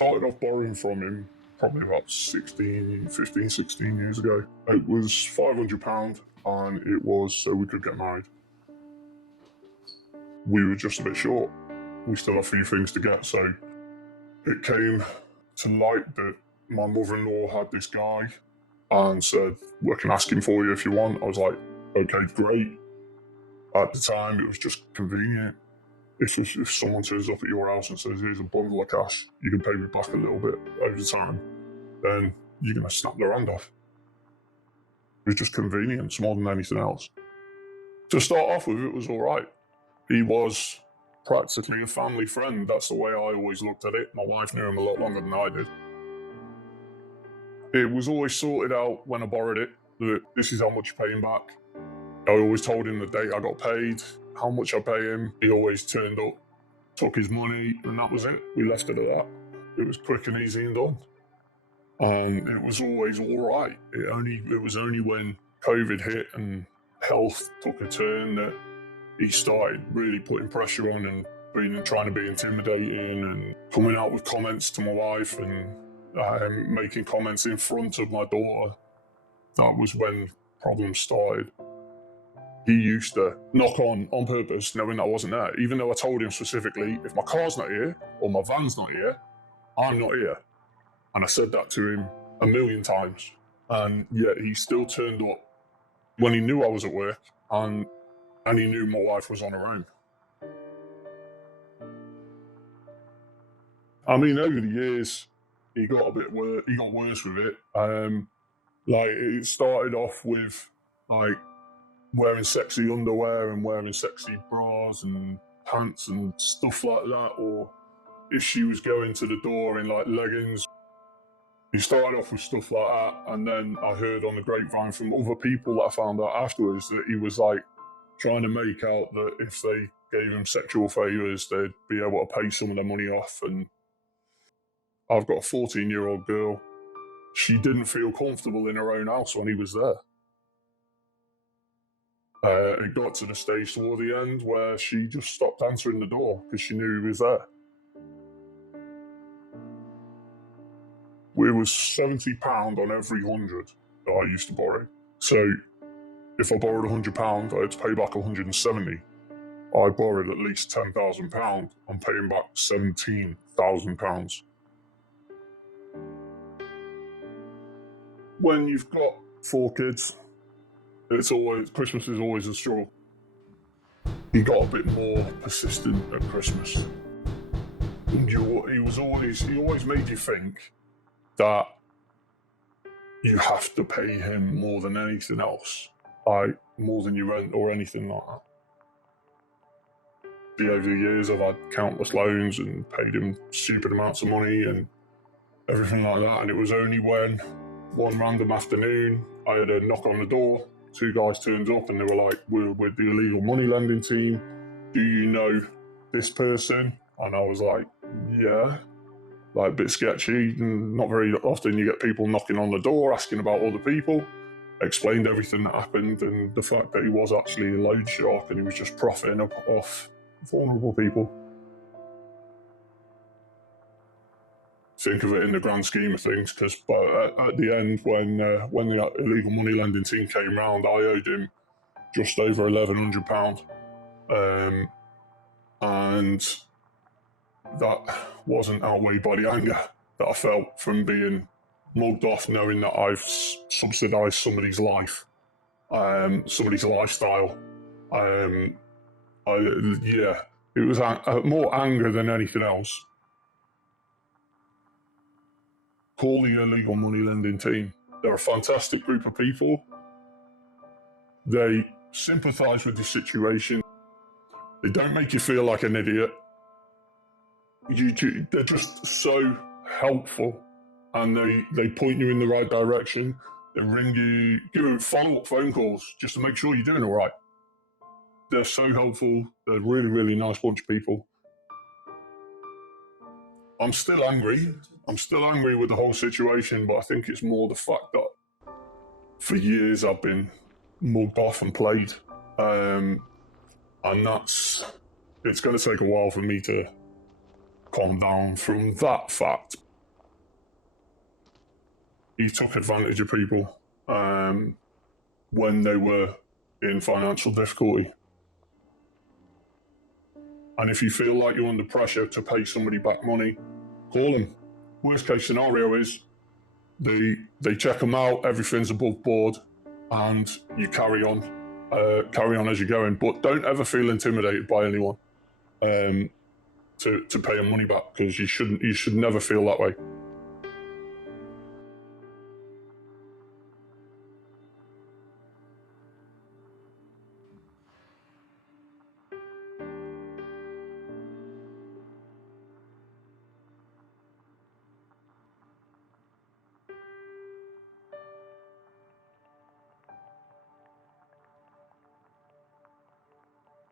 Started off borrowing from him probably about 16 years ago. It was £500 and it was so we could get married. We were just a bit short. We still had a few things to get, so it came to light that my mother-in-law had this guy and said, "We can ask him for you if you want." I was like, okay, great. At the time, it was just convenient. If someone turns up at your house and says, "Here's a bundle of cash, you can pay me back a little bit over time," then you're going to snap their hand off. It was just convenience more than anything else. To start off with, it was all right. He was practically a family friend. That's the way I always looked at it. My wife knew him a lot longer than I did. It was always sorted out when I borrowed it that this is how much you're paying back. I always told him the date I got paid, how much I pay him. He always turned up, took his money, and that was it. We left it at that. It was quick and easy and done. And it was always all right. It was only when COVID hit and health took a turn that he started really putting pressure on and trying to be intimidating and coming out with comments to my wife and making comments in front of my daughter. That was when problems started. He used to knock on purpose, knowing that I wasn't there, even though I told him specifically, if my car's not here or my van's not here, I'm not here. And I said that to him a million times. And yet he still turned up when he knew I was at work and he knew my wife was on her own. I mean, over the years, he got a bit worse. He got worse with it. It started off with wearing sexy underwear and wearing sexy bras and pants and stuff like that. Or if she was going to the door in leggings, he started off with stuff like that. And then I heard on the grapevine from other people that I found out afterwards that he was trying to make out that if they gave him sexual favours, they'd be able to pay some of their money off. And I've got a 14-year-old girl. She didn't feel comfortable in her own house when he was there. It got to the stage toward the end where she just stopped answering the door because she knew he was there. It was £70 on every 100 that I used to borrow. So if I borrowed £100, I had to pay back 170. I borrowed at least £10,000. I'm paying back £17,000. When you've got 4 kids, Christmas is always a struggle. He got a bit more persistent at Christmas. And he always made you think that you have to pay him more than anything else, more than your rent or anything like that. Over the years, I've had countless loans and paid him stupid amounts of money and everything like that. And it was only when one random afternoon I had a knock on the door. 2 guys turned up and they were like, "We're with the illegal money lending team. Do you know this person?" And I was like, "Yeah." A bit sketchy, and not very often you get people knocking on the door asking about other people. Explained everything that happened and the fact that he was actually a loan shark and he was just profiting off vulnerable people. Think of it in the grand scheme of things, because at the end, when the illegal money lending team came round, I owed him just over £1,100, and that wasn't outweighed by the anger that I felt from being mugged off, knowing that I've subsidised somebody's life, somebody's lifestyle. It was more anger than anything else. Call the illegal money lending team. They're a fantastic group of people. They sympathise with the situation. They don't make you feel like an idiot. They're just so helpful, and they point you in the right direction. They ring you, give you follow-up phone calls just to make sure you're doing all right. They're so helpful. They're a really, really nice bunch of people. I'm still angry. I'm still angry with the whole situation, but I think it's more the fact that for years I've been mugged off and played. And it's going to take a while for me to calm down from that fact. he took advantage of people when they were in financial difficulty. And if you feel like you're under pressure to pay somebody back money, call them. Worst case scenario is they check them out, everything's above board, and you carry on as you're going. But don't ever feel intimidated by anyone to pay them money back, because you should never feel that way.